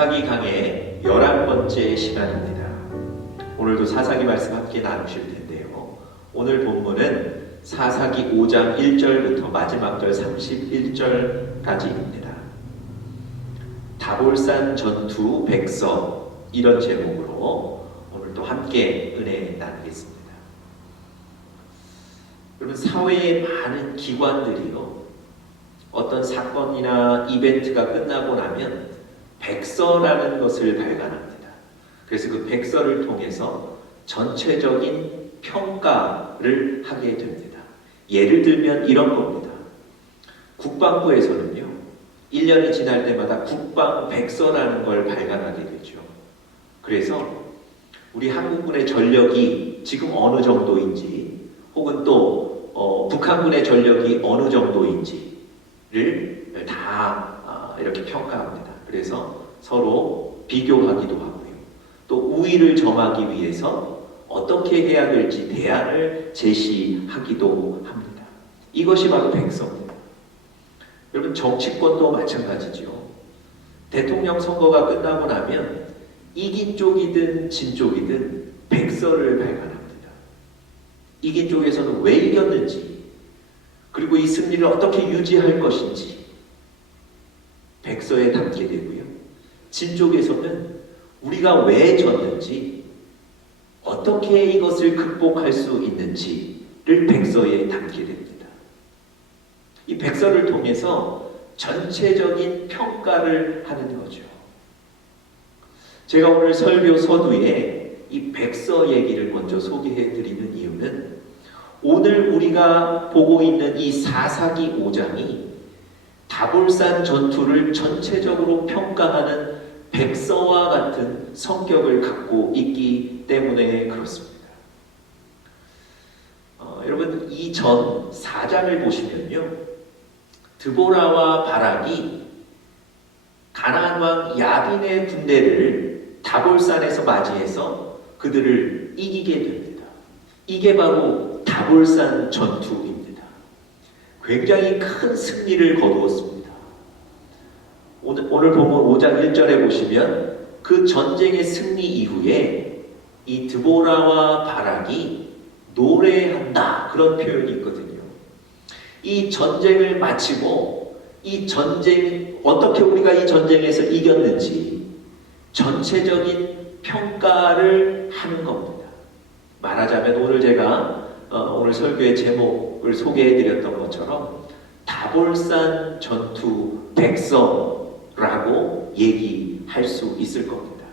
사사기 강의 11번째 시간입니다. 오늘도 사사기 말씀 함께 나누실 텐데요. 오늘 본문은 사사기 5장 1절부터 마지막 절 31절까지입니다. 다볼산 전투 백서, 이런 제목으로 오늘도 함께 은혜 나누겠습니다. 여러분, 사회의 많은 기관들이요, 어떤 사건이나 이벤트가 끝나고 나면 백서라는 것을 발간합니다. 그래서 그 백서를 통해서 전체적인 평가를 하게 됩니다. 예를 들면 이런 겁니다. 국방부에서는요, 1년이 지날 때마다 국방 백서라는 걸 발간하게 되죠. 그래서 우리 한국군의 전력이 지금 어느 정도인지, 혹은 또 북한군의 전력이 어느 정도인지를 다 이렇게 평가합니다. 그래서 서로 비교하기도 하고요. 또 우위를 점하기 위해서 어떻게 해야 될지 대안을 제시하기도 합니다. 이것이 바로 백서입니다. 여러분, 정치권도 마찬가지죠. 대통령 선거가 끝나고 나면 이긴 쪽이든 진 쪽이든 백서를 발간합니다. 이긴 쪽에서는 왜 이겼는지, 그리고 이 승리를 어떻게 유지할 것인지 백서에 담게 되고요. 진 쪽에서는 우리가 왜 졌는지, 어떻게 이것을 극복할 수 있는지를 백서에 담게 됩니다. 이 백서를 통해서 전체적인 평가를 하는 거죠. 제가 오늘 설교 서두에 이 백서 얘기를 먼저 소개해 드리는 이유는, 오늘 우리가 보고 있는 이 사사기 5장이 다볼산 전투를 전체적으로 평가하는 백서와 같은 성격을 갖고 있기 때문에 그렇습니다. 여러분, 이 전 4장을 보시면요, 드보라와 바락이 가나안 왕 야빈의 군대를 다볼산에서 맞이해서 그들을 이기게 됩니다. 이게 바로 다볼산 전투입니다. 굉장히 큰 승리를 거두었습니다. 오늘 본문 5장 1절에 보시면 그 전쟁의 승리 이후에 이 드보라와 바락이 노래한다, 그런 표현이 있거든요. 이 전쟁을 마치고 이 전쟁, 어떻게 우리가 이 전쟁에서 이겼는지 전체적인 평가를 하는 겁니다. 말하자면 오늘 제가 오늘 설교의 제목을 소개해드렸던 것처럼 다볼산 전투 백서라고 얘기할 수 있을 겁니다.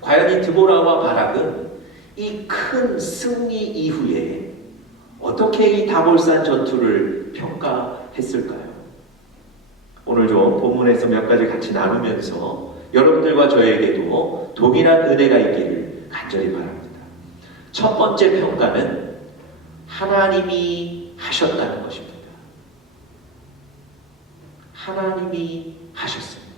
과연 이 드보라와 바락은 이 큰 승리 이후에 어떻게 이 다볼산 전투를 평가했을까요? 오늘 좀 본문에서 몇 가지 같이 나누면서 여러분들과 저에게도 동일한 은혜가 있기를 간절히 바랍니다. 첫 번째 평가는 하나님이 하셨다는 것입니다. 하나님이 하셨습니다.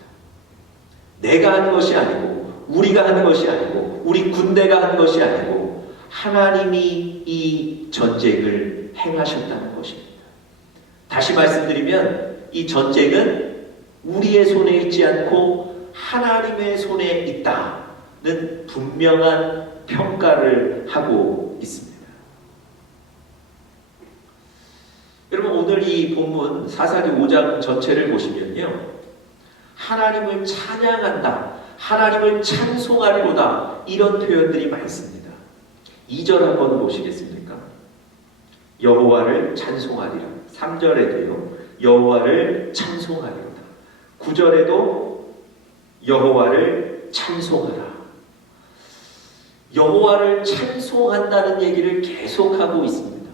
내가 하는 것이 아니고, 우리가 하는 것이 아니고, 우리 군대가 하는 것이 아니고, 하나님이 이 전쟁을 행하셨다는 것입니다. 다시 말씀드리면 이 전쟁은 우리의 손에 있지 않고 하나님의 손에 있다는 분명한 평가를 하고 있습니다. 여러분, 오늘 이 본문 사사기 5장 전체를 보시면요, 하나님을 찬양한다, 하나님을 찬송하리로다, 이런 표현들이 많습니다. 2절 한번 보시겠습니까? 여호와를 찬송하리라. 3절에도요, 여호와를 찬송하리로다. 9절에도 여호와를 찬송하라. 여호와를 찬송한다는 얘기를 계속하고 있습니다.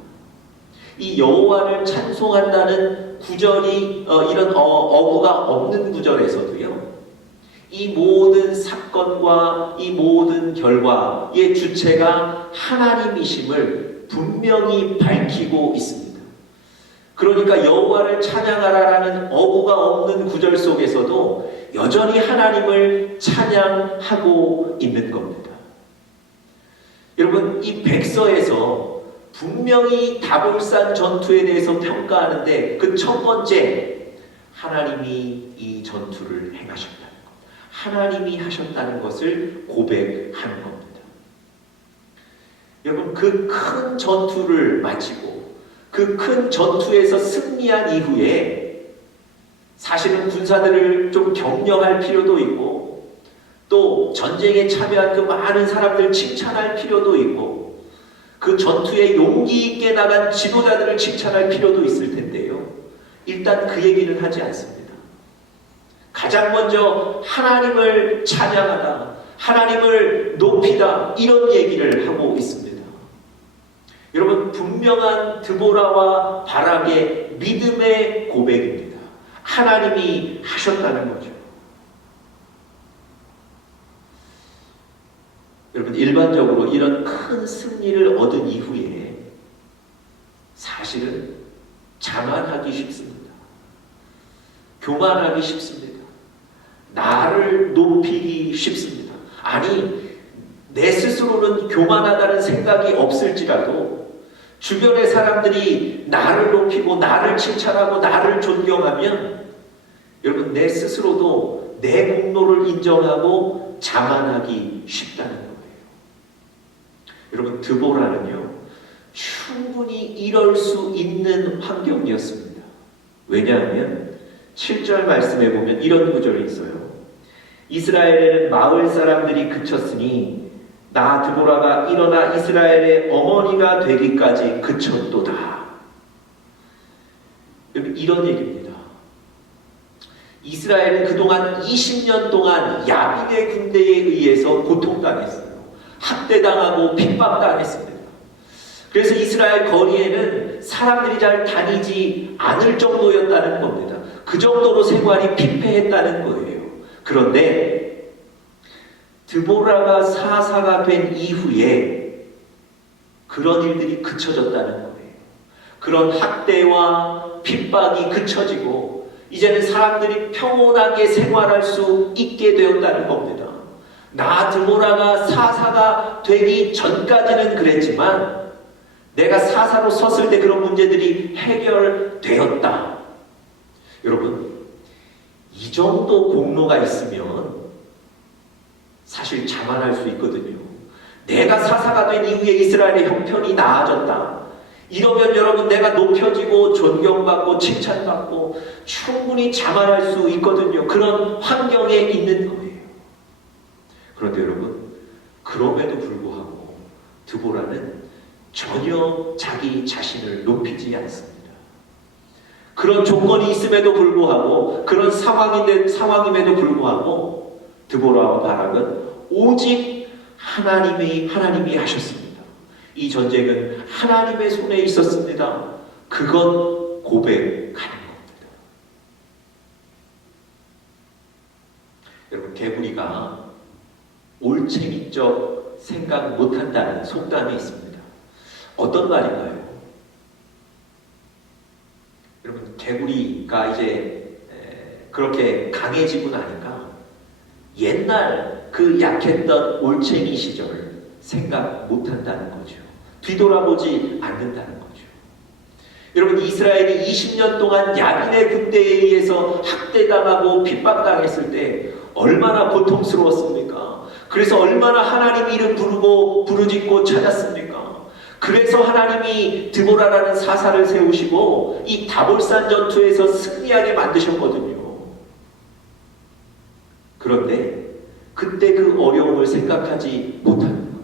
이 여호와를 찬송한다는 구절이 이런 어구가 없는 구절에서도요, 이 모든 사건과 이 모든 결과의 주체가 하나님이심을 분명히 밝히고 있습니다. 그러니까 여호와를 찬양하라라는 어구가 없는 구절 속에서도 여전히 하나님을 찬양하고 있는 겁니다. 여러분, 이 백서에서 분명히 다볼산 전투에 대해서 평가하는데 그 첫 번째, 하나님이 이 전투를 행하셨다는 것, 하나님이 하셨다는 것을 고백하는 겁니다. 여러분, 그 큰 전투를 마치고 그 큰 전투에서 승리한 이후에 사실은 군사들을 좀 격려할 필요도 있고 또 전쟁에 참여한 그 많은 사람들을 칭찬할 필요도 있고 그 전투에 용기 있게 나간 지도자들을 칭찬할 필요도 있을 텐데요. 일단 그 얘기는 하지 않습니다. 가장 먼저 하나님을 찬양하다, 하나님을 높이다, 이런 얘기를 하고 있습니다. 여러분, 분명한 드보라와 바락의 믿음의 고백입니다. 하나님이 하셨다는 거죠. 여러분, 일반적으로 이런 큰 승리를 얻은 이후에 사실은 자만하기 쉽습니다. 교만하기 쉽습니다. 나를 높이기 쉽습니다. 아니, 내 스스로는 교만하다는 생각이 없을지라도 주변의 사람들이 나를 높이고 나를 칭찬하고 나를 존경하면 여러분, 내 스스로도 내 공로를 인정하고 자만하기 쉽다는 거예요. 여러분, 드보라는요 충분히 이럴 수 있는 환경이었습니다. 왜냐하면 7절 말씀에 보면 이런 구절이 있어요. 이스라엘에는 마을 사람들이 그쳤으니 나 드보라가 일어나 이스라엘의 어머니가 되기까지 그쳤도다. 여러분, 이런 얘기입니다. 이스라엘은 그동안 20년 동안 야빈의 군대에 의해서 고통당했어요. 학대당하고 핍박당했습니다. 그래서 이스라엘 거리에는 사람들이 잘 다니지 않을 정도였다는 겁니다. 그 정도로 생활이 피폐했다는 거예요. 그런데 드보라가 사사가 된 이후에 그런 일들이 그쳐졌다는 거예요. 그런 학대와 핍박이 그쳐지고 이제는 사람들이 평온하게 생활할 수 있게 되었다는 겁니다. 나 드보라가 사사가 되기 전까지는 그랬지만 내가 사사로 섰을 때 그런 문제들이 해결되었다. 여러분, 이 정도 공로가 있으면 사실 자만할 수 있거든요. 내가 사사가 된 이후에 이스라엘의 형편이 나아졌다. 이러면 여러분, 내가 높여지고 존경받고 칭찬받고 충분히 자만할 수 있거든요. 그런 환경에 있는 거예요. 그런데 여러분, 그럼에도 불구하고 드보라는 전혀 자기 자신을 높이지 않습니다. 그런 조건이 있음에도 불구하고 그런 상황임에도 불구하고 드보라와 바락은 오직 하나님이 하셨습니다. 이 전쟁은 하나님의 손에 있었습니다. 그건 고백하는 겁니다. 여러분, 개구리가 올챙이적 생각 못한다는 속담이 있습니다. 어떤 말인가요? 여러분, 개구리가 이제 그렇게 강해지고 나니까 옛날 그 약했던 올챙이 시절 생각 못한다는 거죠. 뒤돌아보지 않는다는 거죠. 여러분, 이스라엘이 20년 동안 야빈의 군대에 의해서 학대당하고 핍박당했을 때 얼마나 고통스러웠습니까? 그래서 얼마나 하나님 이름 부르짖고 찾았습니까? 그래서 하나님이 드보라라는 사사를 세우시고 이 다볼산 전투에서 승리하게 만드셨거든요. 그런데 그때 그 어려움을 생각하지 못하는 거예요.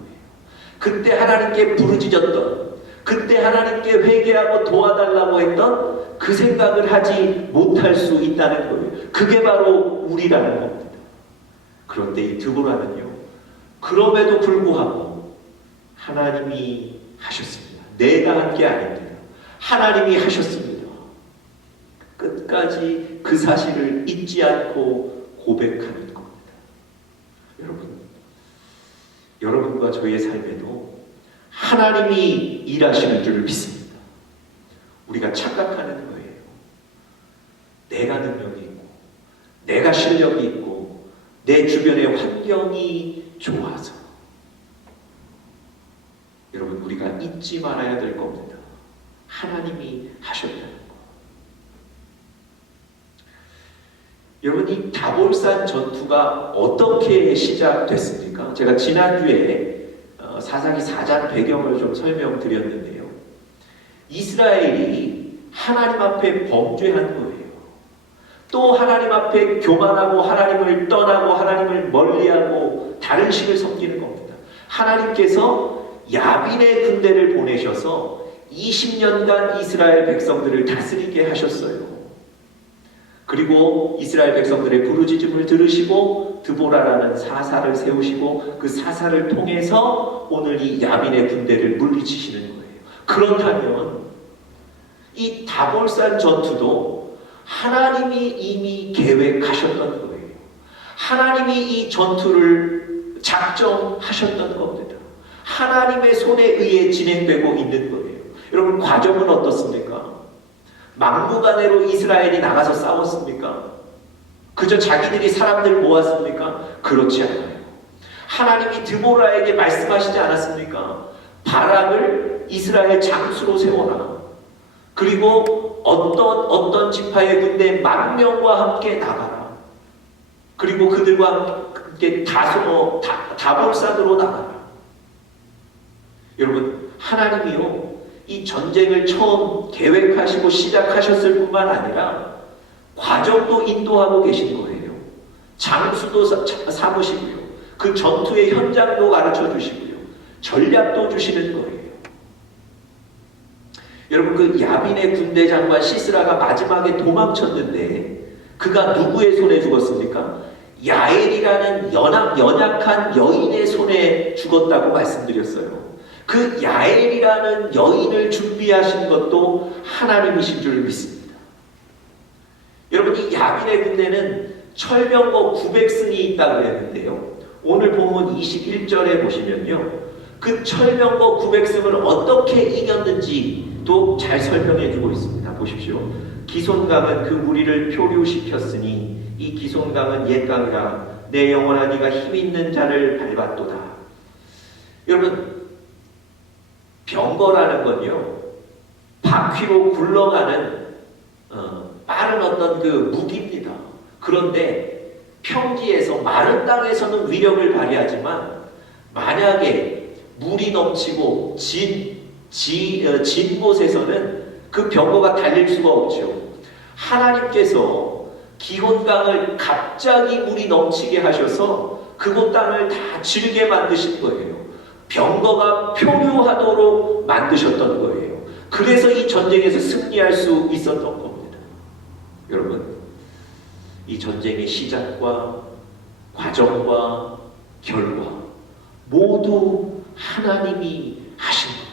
그때 하나님께 부르짖었던, 그때 하나님께 회개하고 도와달라고 했던 그 생각을 하지 못할 수 있다는 거예요. 그게 바로 우리라는 겁니다. 그런데 이 드보라는요, 그럼에도 불구하고 하나님이 하셨습니다. 내가 한 게 아닙니다. 하나님이 하셨습니다. 끝까지 그 사실을 잊지 않고 고백하는 겁니다. 여러분과 저의 삶에도 하나님이 일하시는 줄 믿습니다. 우리가 착각하는 거예요. 내가 능력이 있고 내가 실력이 있고 내 주변의 환경이 좋아서. 여러분, 우리가 잊지 말아야 될 겁니다. 하나님이 하셨다는 거. 여러분, 이 다볼산 전투가 어떻게 시작됐습니까? 제가 지난주에 사사기 4장 배경을 좀 설명드렸는데요. 이스라엘이 하나님 앞에 범죄한 거예요. 또 하나님 앞에 교만하고 하나님을 떠나고 하나님을 멀리하고 다른 신을 섬기는 겁니다. 하나님께서 야빈의 군대를 보내셔서 20년간 이스라엘 백성들을 다스리게 하셨어요. 그리고 이스라엘 백성들의 부르짖음을 들으시고 드보라라는 사사를 세우시고 그 사사를 통해서 오늘 이 야빈의 군대를 물리치시는 거예요. 그렇다면 이 다볼산 전투도 하나님이 이미 계획하셨던 거예요. 하나님이 이 전투를 작정하셨던 겁니다. 하나님의 손에 의해 진행되고 있는 거예요. 여러분, 과정은 어떻습니까? 막무가내로 이스라엘이 나가서 싸웠습니까? 그저 자기들이 사람들 모았습니까? 그렇지 않아요. 하나님이 드보라에게 말씀하시지 않았습니까? 바락을 이스라엘 장수로 세워라. 그리고 어떤 지파의 군대 10,000명과 함께 나가라. 그리고 그들과 함께 다볼산으로 나가라. 여러분, 하나님이요, 이 전쟁을 처음 계획하시고 시작하셨을 뿐만 아니라 과정도 인도하고 계신 거예요. 장수도 삼으시고요. 그 전투의 현장도 가르쳐 주시고요. 전략도 주시는 거예요. 여러분, 그 야빈의 군대 장관 시스라가 마지막에 도망쳤는데 그가 누구의 손에 죽었습니까? 야엘이라는 연약한 여인의 손에 죽었다고 말씀드렸어요. 그 야엘이라는 여인을 준비하신 것도 하나님이신 줄 믿습니다. 여러분, 이 야빈의 군대는 철병거 900승이 있다고 그랬는데요. 오늘 본문 21절에 보시면요, 그 철병거 900승을 어떻게 이겼는지도 잘 설명해 주고 있습니다. 보십시오. 기손강은 그 무리를 표류시켰으니 이 기손강은 옛강이라 내 영혼아 네가 힘있는 자를 밟았도다. 여러분, 병거라는 건요, 바퀴로 굴러가는 빠른 어떤 그 무기입니다. 그런데 평지에서 마른 땅에서는 위력을 발휘하지만 만약에 물이 넘치고 진 곳에서는 그 병거가 달릴 수가 없죠. 하나님께서 기혼강을 갑자기 물이 넘치게 하셔서 그곳 땅을 다 질게 만드신 거예요. 병거가 표류하도록 만드셨던 거예요. 그래서 이 전쟁에서 승리할 수 있었던 겁니다. 여러분, 이 전쟁의 시작과 과정과 결과 모두 하나님이 하신 거예요.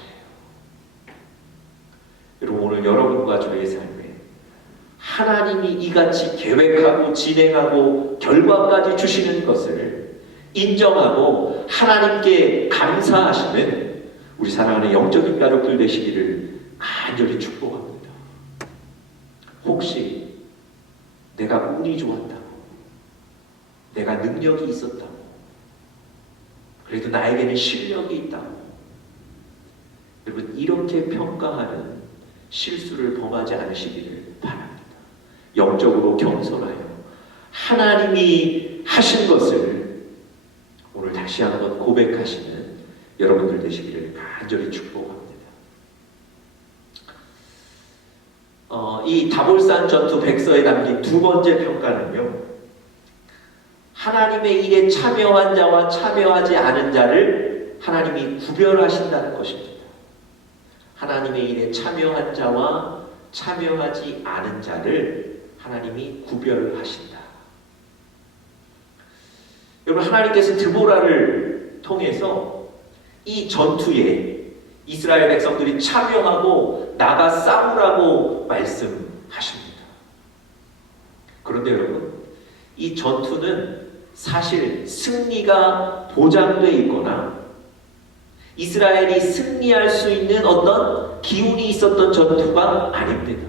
여러분, 오늘 여러분과 저의 삶에 하나님이 이같이 계획하고 진행하고 결과까지 주시는 것을 인정하고 하나님께 감사하시는 우리 사랑하는 영적인 가족들 되시기를 간절히 축복합니다. 혹시 내가 운이 좋았다고, 내가 능력이 있었다고, 그래도 나에게는 실력이 있다고, 여러분, 이렇게 평가하는 실수를 범하지 않으시기를 바랍니다. 영적으로 겸손하여 하나님이 하신 것을 오늘 다시 한번 고백하시는 여러분들 되시기를 간절히 축복합니다. 이 다볼산 전투 백서에 담긴 두 번째 평가는요, 하나님의 일에 참여한 자와 참여하지 않은 자를 하나님이 구별하신다는 것입니다. 하나님의 일에 참여한 자와 참여하지 않은 자를 하나님이 구별하신다. 여러분, 하나님께서 드보라를 통해서 이 전투에 이스라엘 백성들이 참여하고 나가 싸우라고 말씀하십니다. 그런데 여러분, 이 전투는 사실 승리가 보장되어 있거나 이스라엘이 승리할 수 있는 어떤 기운이 있었던 전투가 아닙니다.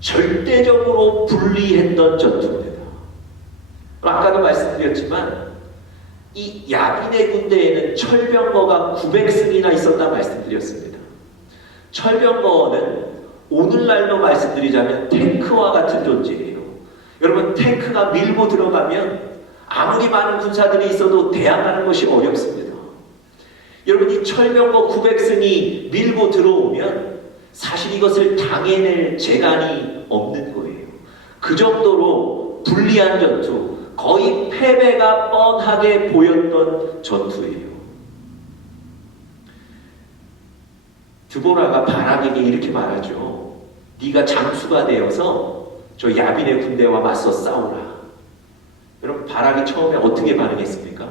절대적으로 불리했던 전투입니다. 아까도 말씀드렸지만 이 야빈의 군대에는 철병거가 900승이나 있었다 말씀드렸습니다. 철병거는 오늘날로 말씀드리자면 탱크와 같은 존재예요. 여러분, 여러분, 탱크가 밀고 들어가면 아무리 많은 군사들이 있어도 대항하는 것이 어렵습니다. 여러분, 이 철병거 900승이 밀고 들어오면 사실 이것을 당해낼 재간이 없는 거예요. 그 정도로 불리한 전투, 거의 패배가 뻔하게 보였던 전투예요. 드보라가 바락에게 이렇게 말하죠. 네가 장수가 되어서 저 야빈의 군대와 맞서 싸우라. 여러분, 바락이 처음에 어떻게 반응했습니까?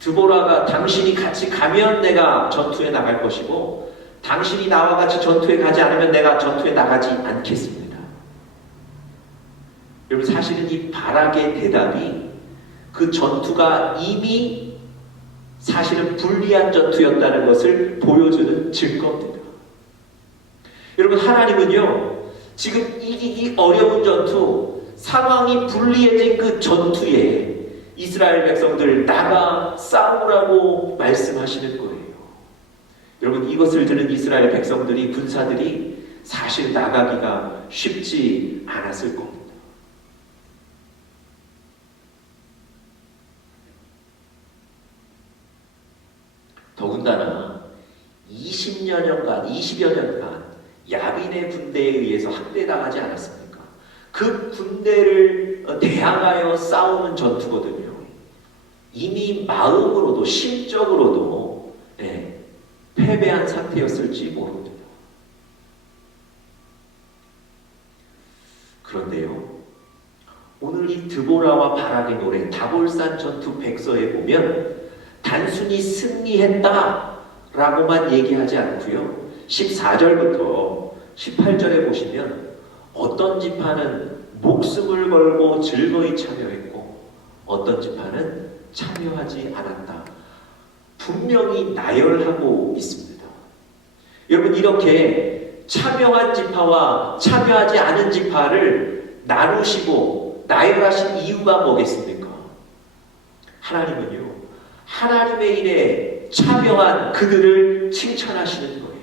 드보라가 당신이 같이 가면 내가 전투에 나갈 것이고 당신이 나와 같이 전투에 가지 않으면 내가 전투에 나가지 않겠습니다. 여러분, 사실은 이 바락의 대답이 그 전투가 이미 사실은 불리한 전투였다는 것을 보여주는 증거입니다. 여러분, 하나님은요, 지금 이기기 어려운 전투, 상황이 불리해진 그 전투에 이스라엘 백성들 나가 싸우라고 말씀하시는 거예요. 여러분, 이것을 들은 이스라엘 백성들이, 군사들이 사실 나가기가 쉽지 않았을 겁니다. 더군다나 20여 년간 야빈의 군대에 의해서 학대당하지 않았습니까? 그 군대를 대항하여 싸우는 전투거든요. 이미 마음으로도 심적으로도 패배한 상태였을지 모릅니다. 그런데요, 오늘 이 드보라와 바락의 노래 다볼산 전투 백서에 보면 단순히 승리했다라고만 얘기하지 않고요, 14절부터 18절에 보시면 어떤 지파는 목숨을 걸고 즐거이 참여했고 어떤 지파는 참여하지 않았다. 분명히 나열하고 있습니다. 여러분, 이렇게 참여한 지파와 참여하지 않은 지파를 나누시고 나열하신 이유가 뭐겠습니까? 하나님은요, 하나님의 일에 참여한 그들을 칭찬하시는 거예요.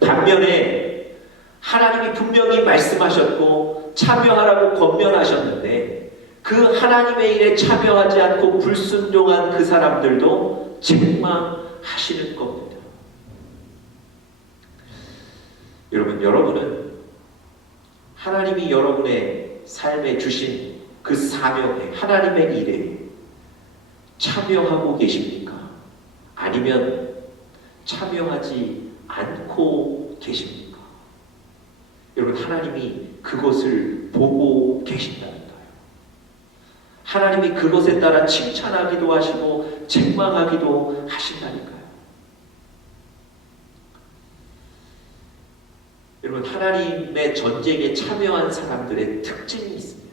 반면에 하나님이 분명히 말씀하셨고 참여하라고 권면하셨는데 그 하나님의 일에 참여하지 않고 불순종한 그 사람들도 책망하시는 겁니다. 여러분은 하나님이 여러분의 삶에 주신 그 사명에, 하나님의 일에 참여하고 계십니까? 아니면 참여하지 않고 계십니까? 여러분, 하나님이 그것을 보고 계신다니까요. 하나님이 그것에 따라 칭찬하기도 하시고 책망하기도 하신다니까요. 여러분, 하나님의 전쟁에 참여한 사람들의 특징이 있습니다.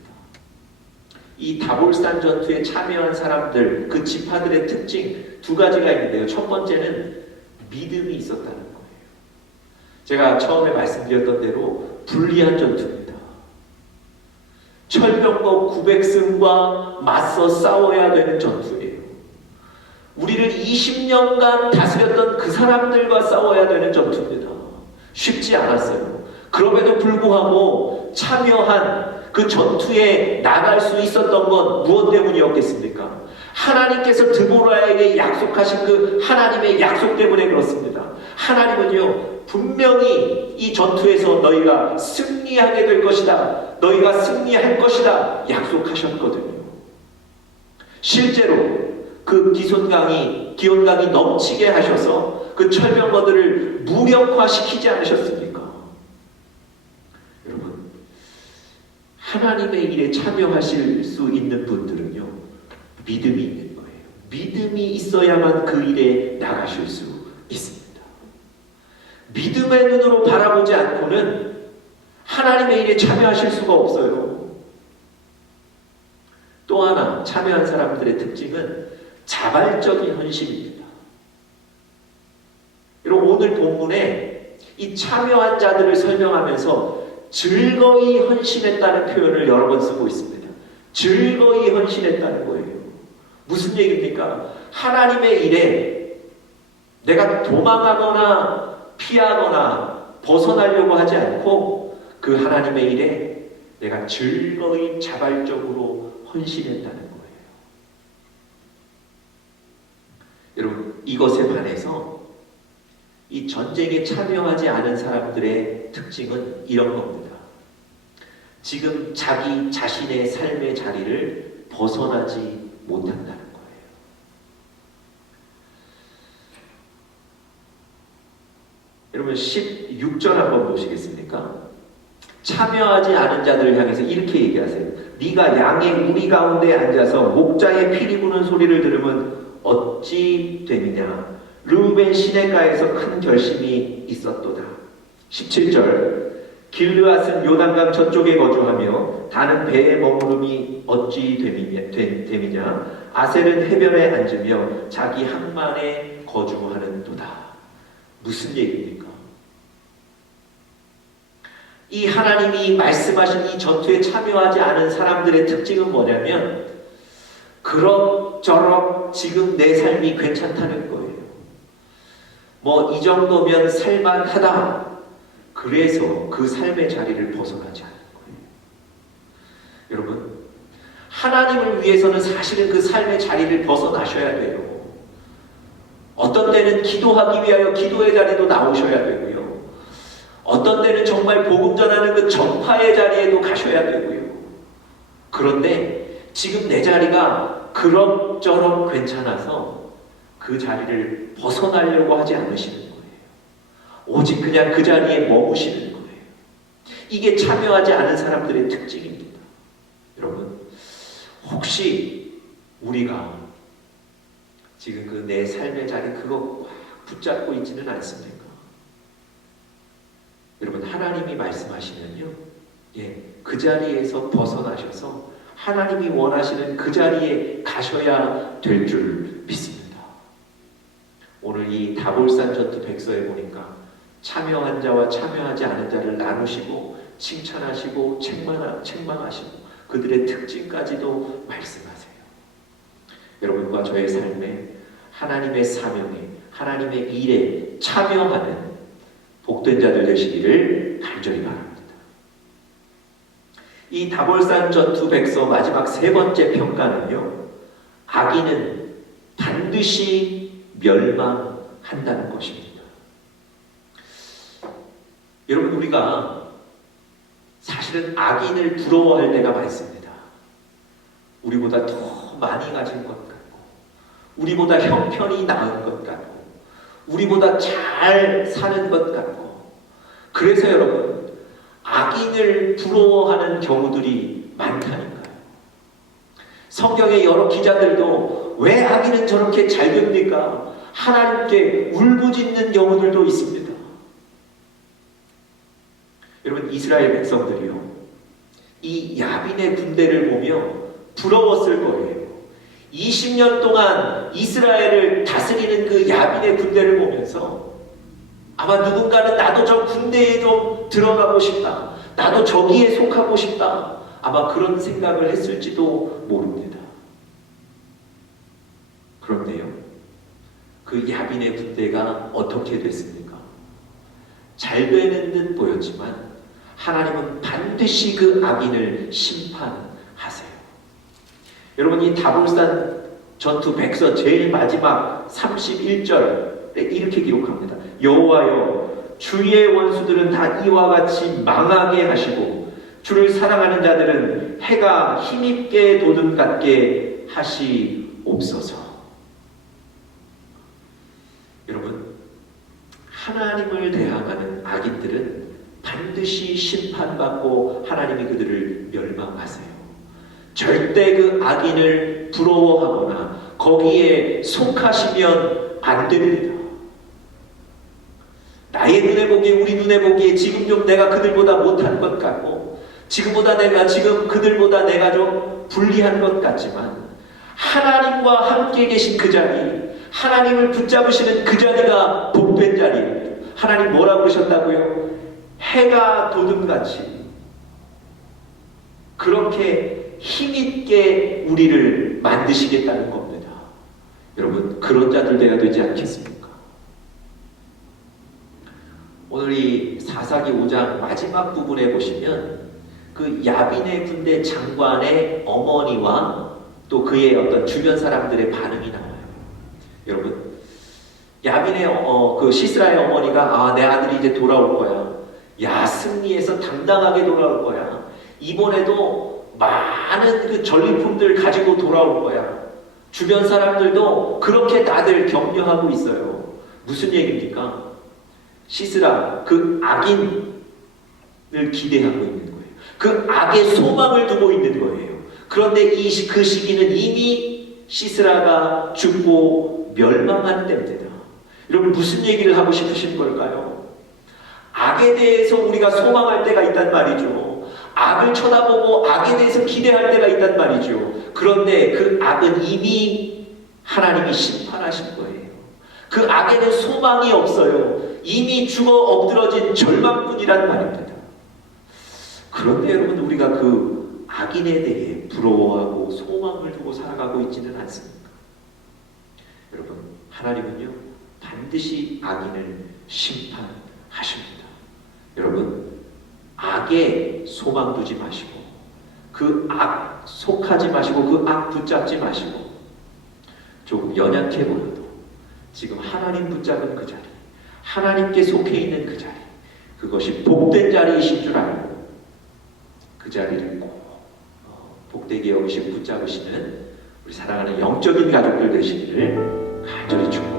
이 다볼산 전투에 참여한 사람들, 그 지파들의 특징 두 가지가 있는데요. 첫 번째는 믿음이 있었다는 거예요. 제가 처음에 말씀드렸던 대로 불리한 전투입니다. 철병거 900승과 맞서 싸워야 되는 전투예요. 우리를 20년간 다스렸던 그 사람들과 싸워야 되는 전투입니다. 쉽지 않았어요. 그럼에도 불구하고 참여한 그 전투에 나갈 수 있었던 건 무엇 때문이었겠습니까? 하나님께서 드보라에게 약속하신 그 하나님의 약속 때문에 그렇습니다. 하나님은요, 분명히 이 전투에서 너희가 승리하게 될 것이다, 너희가 승리할 것이다 약속하셨거든요. 실제로 그 기온강이 넘치게 하셔서 그 철병거들을 무력화시키지 않으셨습니까? 여러분, 하나님의 일에 참여하실 수 있는 분들은요, 믿음이 있는 거예요. 믿음이 있어야만 그 일에 나가실 수 있습니다. 믿음의 눈으로 바라보지 않고는 하나님의 일에 참여하실 수가 없어요. 또 하나 참여한 사람들의 특징은 자발적인 헌신입니다. 여러분, 오늘 본문에 이 참여한 자들을 설명하면서 즐거이 헌신했다는 표현을 여러 번 쓰고 있습니다. 즐거이 헌신했다는 거예요. 무슨 얘기입니까? 하나님의 일에 내가 도망하거나 피하거나 벗어나려고 하지 않고 그 하나님의 일에 내가 즐거이 자발적으로 헌신했다는 거예요. 여러분, 이것에 반해서 이 전쟁에 참여하지 않은 사람들의 특징은 이런 겁니다. 지금 자기 자신의 삶의 자리를 벗어나지 못한다는 거예요. 여러분 16절 한번 보시겠습니까? 참여하지 않은 자들을 향해서 이렇게 얘기하세요. 네가 양의 우리 가운데 앉아서 목자의 피리 부는 소리를 들으면 어찌 됨이냐. 르우벤 시내가에서 큰 결심이 있었도다. 17절 길르앗은 요단강 저쪽에 거주하며 다는 배에 머무름이 어찌 됨이냐. 아셀은 해변에 앉으며 자기 항만에 거주하는도다. 무슨 얘기입니까? 이 하나님이 말씀하신 이 전투에 참여하지 않은 사람들의 특징은 뭐냐면 그럭저럭 지금 내 삶이 괜찮다는 거예요. 뭐 이 정도면 살만하다. 그래서 그 삶의 자리를 벗어나지 않는 거예요. 여러분, 하나님을 위해서는 사실은 그 삶의 자리를 벗어나셔야 돼요. 어떤 때는 기도하기 위하여 기도의 자리도 나오셔야 되고요. 어떤 때는 정말 복음 전하는 그 전파의 자리에도 가셔야 되고요. 그런데 지금 내 자리가 그럭저럭 괜찮아서 그 자리를 벗어나려고 하지 않으시는 거예요. 오직 그냥 그 자리에 머무시는 거예요. 이게 참여하지 않은 사람들의 특징입니다. 여러분, 혹시 우리가 지금 그 내 삶의 자리 그거 붙잡고 있지는 않습니까? 여러분, 하나님이 말씀하시면요, 그 자리에서 벗어나셔서 하나님이 원하시는 그 자리에 가셔야 될 줄 믿습니다. 오늘 이 다볼산 전투 백서에 보니까 참여한 자와 참여하지 않은 자를 나누시고 칭찬하시고 책망하시고 그들의 특징까지도 말씀하세요. 여러분과 저의 삶에 하나님의 사명에 하나님의 일에 참여하는 복된 자들 되시기를 간절히 바랍니다. 이 다볼산 전투 백서 마지막 세 번째 평가는요, 악인은 반드시 멸망한다는 것입니다. 여러분, 우리가 사실은 악인을 부러워할 때가 많습니다. 우리보다 더 많이 가진 것 같고, 우리보다 형편이 나은 것 같고, 우리보다 잘 사는 것 같고. 그래서 여러분, 악인을 부러워하는 경우들이 많다니까요. 성경의 여러 기자들도 왜 악인은 저렇게 잘 됩니까? 하나님께 울부짖는 경우들도 있습니다. 여러분, 이스라엘 백성들이요, 이 야빈의 군대를 보며 부러웠을 거예요. 20년 동안 이스라엘을 다스리는 그 야빈의 군대를 보면서 아마 누군가는 나도 저 군대에 좀 들어가고 싶다. 나도 저기에 속하고 싶다. 아마 그런 생각을 했을지도 모릅니다. 그런데요, 그 야빈의 군대가 어떻게 됐습니까? 잘 되는 듯 보였지만 하나님은 반드시 그 악인을 심판하세요. 여러분, 이 다볼산 전투 백서 제일 마지막 31절에 이렇게 기록합니다. 여호와여, 주의 원수들은 다 이와 같이 망하게 하시고 주를 사랑하는 자들은 해가 힘있게 돋음 같게 하시옵소서. 여러분, 하나님을 대항하는 악인들은 반드시 심판받고 하나님이 그들을 멸망하세요. 절대 그 악인을 부러워하거나 거기에 속하시면 안 됩니다. 나의 눈에 보기에, 우리 눈에 보기에 지금 좀 내가 그들보다 못한 것 같고 지금 그들보다 내가 좀 불리한 것 같지만 하나님과 함께 계신 그 자리, 하나님을 붙잡으시는 그 자리가 복된 자리입니다. 하나님 뭐라고 그러셨다고요? 해가 돋음같이 그렇게 힘있게 우리를 만드시겠다는 겁니다. 여러분, 그런 자들 되어야 되지 않겠습니까? 오늘 이 사사기 5장 마지막 부분에 보시면 그 그 야빈의 군대 장관의 어머니와 또 그의 어떤 주변 사람들의 반응이 나와요. 여러분, 야빈의 그 시스라의 어머니가 내 아들이 이제 돌아올 거야. 야, 승리해서 당당하게 돌아올 거야. 이번에도 많은 그 전리품들 가지고 돌아올 거야. 주변 사람들도 그렇게 다들 격려하고 있어요. 무슨 얘기입니까? 시스라, 그 악인을 기대하고 있는 거예요. 그 악의 소망을 두고 있는 거예요. 그런데 그 시기는 이미 시스라가 죽고 멸망한 때입니다. 여러분, 무슨 얘기를 하고 싶으신 걸까요? 악에 대해서 우리가 소망할 때가 있단 말이죠. 악을 쳐다보고 악에 대해서 기대할 때가 있단 말이죠. 그런데 그 악은 이미 하나님이 심판하신 거예요. 그 악에는 소망이 없어요. 이미 죽어 엎드러진 절망뿐이란 말입니다. 그런데 여러분, 우리가 그 악인에 대해 부러워하고 소망을 두고 살아가고 있지는 않습니까? 여러분, 하나님은요 반드시 악인을 심판하십니다. 여러분, 악에 소망 두지 마시고 그 악 속하지 마시고 그 악 붙잡지 마시고 조금 연약해 보여도 지금 하나님 붙잡은 그 자리, 하나님께 속해 있는 그 자리, 그것이 복된 자리이신 줄 알고 그 자리를 꼭 복되게 여기시고 붙잡으시는 우리 사랑하는 영적인 가족들 되시기를 간절히 축복합니다.